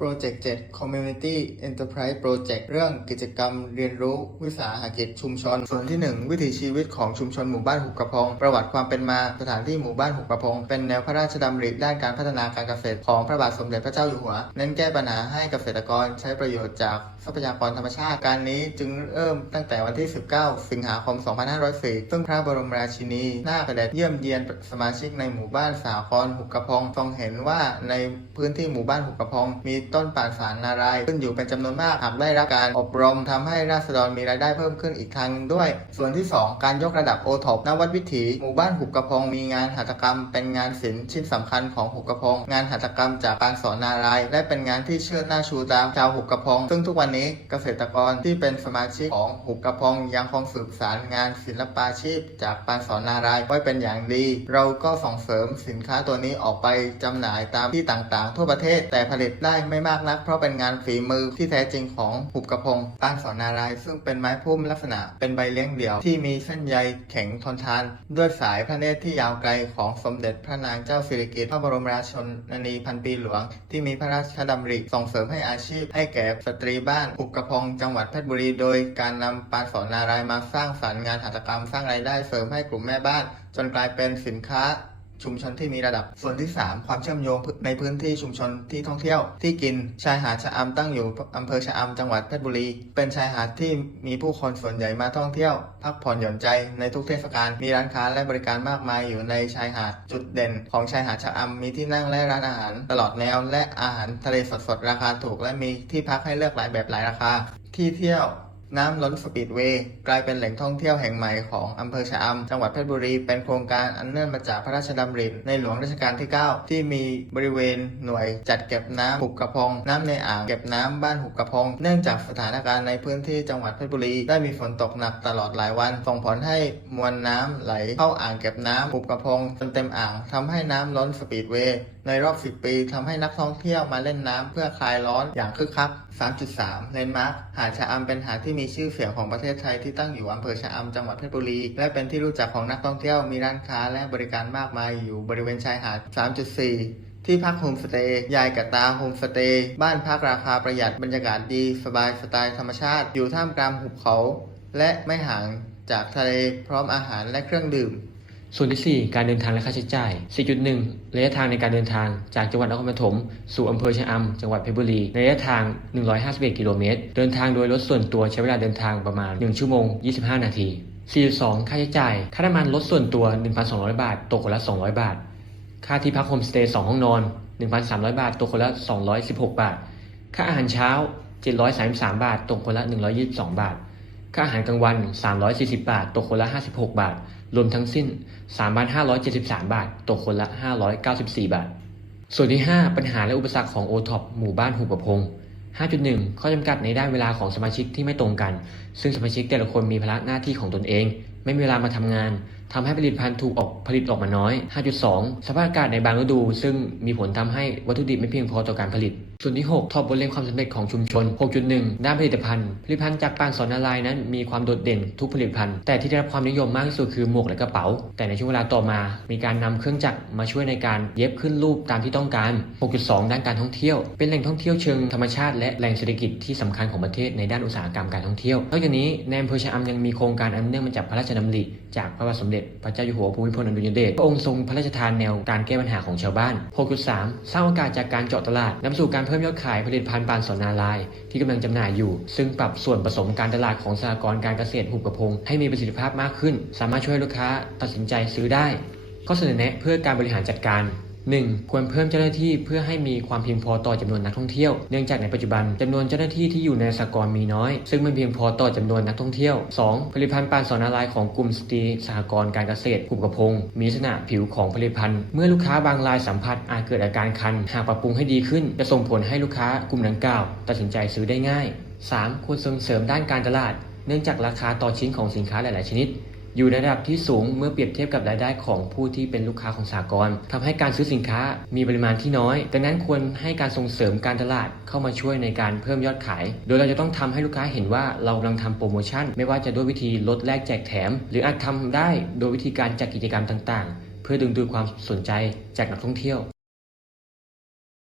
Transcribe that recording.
Project 7 Community Enterprise Project เรื่องกิจกรรมเรียนรู้วิสาหกิจชุมชน ส่วนที่ 1 วิถีชีวิตของชุมชนหมู่บ้านหุบกระพง ประวัติความเป็นมาสถานที่หมู่บ้านหุบกระพง เป็นแนวพระราชดำริด้านการพัฒนาการเกษตรของพระบาทสมเด็จพระเจ้าอยู่หัว เน้นแก้ปัญหาให้เกษตรกรใช้ประโยชน์จากทรัพยากรธรรมชาติ การนี้จึงเริ่มตั้งแต่วันที่ 19 สิงหาคม 2504 ซึ่งพระบรมราชินีนาถเสด็จเยี่ยมเยียนสมาชิกในหมู่บ้านสาครหุบกระพงทรงเห็นว่าในพื้นที่หมู่บ้านหุบกระพงมีต้นป่านสารนารายขึ้นอยู่เป็นจำนวนมากหากได้รับการอบรมทำให้ราษฎรมีรายได้เพิ่มขึ้นอีกทางด้วย ส่วนที่ 2 การยกระดับโอท็อปนวัดวิถี หมู่บ้านหุบกระพงมีงานหัตถกรรม เป็นงานศิลป์ชิ้นสำคัญของหุบกระพง งานหัตถกรรมจากปางสอนนาราย และเป็นงานที่เชิดหน้าชูตามชาวหุบกระพง ซึ่งทุกวันนี้เกษตรกรที่เป็นสมาชิกของหุบกระพงยังคงสืบสารงานศิลปาชีพ จากปางสอนนารายไว้เป็นอย่างดี เราก็ส่งเสริมสินค้าตัวนี้ออกไปจำหน่ายตามที่ต่างๆ ทั่วประเทศแต่ผลิตได้ไม่ไม่มากนัก เพราะเป็นงานฝีมือที่แท้จริงของหุบกระพงปางสอนนารายซึ่งเป็นไม้พุ่มลักษณะเป็นใบเลี้ยงเดี่ยวที่มีเส้นใยแข็งทนทาน ด้วยสายพระเนตรที่ยาวไกลของสมเด็จพระนางเจ้าสิริกิติ์พระบรมราชชนนีพันปีหลวง ที่มีพระราชดำริส่งเสริมให้อาชีพให้แก่สตรีบ้านหุบกระพงจังหวัดเพชรบุรี โดยการนำปางสอนนารายมาสร้างสรรค์งานหัตถกรรมสร้างรายได้เสริมให้กลุ่มแม่บ้าน จนกลายเป็นสินค้า ชุมชนที่มีระดับ ส่วนที่ 3 ความเชื่อมโยงในพื้นที่ชุมชนที่ท่องเที่ยว ที่กินชายหาดชะอำตั้งอยู่อำเภอชะอำจังหวัดเพชรบุรี เป็นชายหาดที่มีผู้คนส่วนใหญ่มาท่องเที่ยว พักผ่อนหย่อนใจในทุกเทศกาลมีร้านค้าและบริการมากมายอยู่ในชายหาดจุดเด่น ของชายหาดชะอำมีที่นั่งและร้านอาหาร ตลอดแนวและอาหารทะเลสดๆราคาถูก และมีที่พักให้เลือกหลายแบบหลายราคา ที่เที่ยว น้ำล้นสปีดเวย์กลายเป็นแหล่งท่องเที่ยวแห่งใหม่ของอำเภอชะอำจังหวัดเพชรบุรี เป็นโครงการอันเนื่องมาจากพระราชดำริในหลวงรัชกาลที่ 9 ที่มีบริเวณหน่วยจัดเก็บน้ำหุบกระพงน้ำในอ่างเก็บน้ำบ้านหุบกระพงเนื่องจากสถานการณ์ในพื้นที่จังหวัดเพชรบุรี ได้มีฝนตกหนักตลอดหลายวันส่งผลให้มวลน้ำไหลเข้าอ่างเก็บน้ำหุบกระพงจนเต็มอ่างทำให้น้ำล้นสปีดเวย์ในรอบ 10 ปีทำให้นักท่องเที่ยวมาเล่นน้ำเพื่อคลายร้อนอย่างคึกคัก 3.3 เลนมาร์คหาดชะอำเป็นหาดที่มีชื่อเสียงของประเทศไทยที่ตั้งอยู่อำเภอชะอำจังหวัดเพชรบุรี และเป็นที่รู้จักของนักท่องเที่ยวมีร้านค้าและบริการมากมายอยู่บริเวณชายหาด 3.4ที่พักโฮมสเตย์ ยายกะตาโฮมสเตย์ บ้านพักราคาประหยัด บรรยากาศดี สบายสไตล์ธรรมชาติ อยู่ท่ามกลางหุบเขา และไม่ห่างจากทะเล พร้อมอาหารและเครื่องดื่ม ส่วนที่ 4 การเดินทางและค่าใช้จ่าย 4.1 ระยะทางในการเดินทางจากจังหวัดนครปฐมสู่อำเภอชะอำจังหวัดเพชรบุรีระยะทาง 151 กิโลเมตร เดินทางโดยรถส่วนตัวใช้เวลาเดินทางประมาณ 1 ชั่วโมง 25 นาที 4.2 ค่าใช้จ่าย ค่าน้ำมันรถส่วนตัว 1,200 บาท ตกคนละ 200 บาท ค่าที่พักโฮมสเตย์ 2 ห้องนอน 1,300 บาท ตกคนละ 216 บาท ค่าอาหารเช้า 733 บาท ตกคนละ 122 บาท ค่าอาหารกลางวัน 340 บาท ตกคนละ 56 บาท รวมทั้งสิ้น 3,573 บาท ตกคนละ 594 บาท ส่วนที่ 5 ปัญหาและอุปสรรคของ o t o p หมู่บ้านหูประพง 5.1 ข้อจำกัดในด้านเวลาของสมาชิกที่ไม่ตรงกัน ซึ่งสมาชิกแต่ละคนมีภาระหน้าที่ของตนเอง ไม่มีเวลามาทำงานทำให้ผลิตภัณฑ์ถูกออกผลิตออกมาน้อย 5.2 สภาพอากาศในบางฤดู ซึ่งมีผลทำให้วัตถุดิบไม่เพียงพอต่อการผลิต ส่วนที่ 6 ทอบบทเรียนความสำเร็จของชุมชน 6.1 ด้านผลิตภัณฑ์ ผลิตภัณฑ์จากปางสอนนารายณ์นั้นมีความโดดเด่นทุกผลิตภัณฑ์ แต่ที่ได้รับความนิยมมากที่สุดคือหมวกและกระเป๋า แต่ในช่วงเวลาต่อมา มีการนำเครื่องจักรมาช่วยในการเย็บขึ้นรูปตามที่ต้องการ 6.2 ด้านการท่องเที่ยว เป็นแหล่งท่องเที่ยวเชิงธรรมชาติและแหล่งเศรษฐกิจที่สำคัญของประเทศในด้านอุตสาหกรรมการท่องเที่ยวนอกจากนี้ในอำเภอชะอำยังมีโครงการอันเนื่องมาจากพระราชดำริจากพระบาทสมเด็จพระเจ้าอยู่หัวภูมิพลอดุลยเดชพระองค์ทรงพระราชทานแนวการแก้ปัญหาของชาวบ้าน 6.3 สร้างโอกาสจากการเจาะตลาดนำสู่การเพิ่มยอดขายผลิตภัณฑ์ปานสนนาลาย ที่กำลังจำหน่ายอยู่ ซึ่งปรับส่วนผสมการตลาดของสหกรณ์การเกษตรหุบกระพง ให้มีประสิทธิภาพมากขึ้น สามารถช่วยลูกค้าตัดสินใจซื้อได้ ข้อเสนอแนะเพื่อการบริหารจัดการ 1. ควรเพิ่มเจ้าหน้าที่เพื่อให้มีความเพียงพอต่อจำนวนนักท่องเที่ยว เนื่องจากในปัจจุบันจำนวนเจ้าหน้าที่ที่อยู่ในสหกรมีน้อย ซึ่งไม่เพียงพอต่อจำนวนนักท่องเที่ยว 2. ผลิตภัณฑ์ปานสอนนารายของกลุ่มสตรีสหกรณ์การเกษตรกลุ่มกระพง มีลักษณะผิวของผลิตภัณฑ์ เมื่อลูกค้าบางรายสัมผัสอาจเกิดอาการคัน หากปรับปรุงให้ดีขึ้น จะส่งผลให้ลูกค้ากลุ่มดังกล่าว ตัดสินใจซื้อได้ง่าย 3. ควรส่งเสริมด้านการตลาด เนื่องจากราคาต่อชิ้นของสินค้าหลาย ๆ ชนิด อยู่ในระดับที่สูงเมื่อเปรียบเทียบกับรายได้ของผู้ที่เป็นลูกค้าของสากลทำให้การซื้อสินค้ามีปริมาณที่น้อย ดังนั้นควรให้การส่งเสริมการตลาดเข้ามาช่วยในการเพิ่มยอดขาย โดยเราจะต้องทำให้ลูกค้าเห็นว่าเรากำลังทำโปรโมชั่น ไม่ว่าจะด้วยวิธีลดแลกแจกแถม หรืออาจทำได้โดยวิธีการจัดกิจกรรมต่าง ๆ เพื่อดึงดูดความสนใจจากนักท่องเที่ยว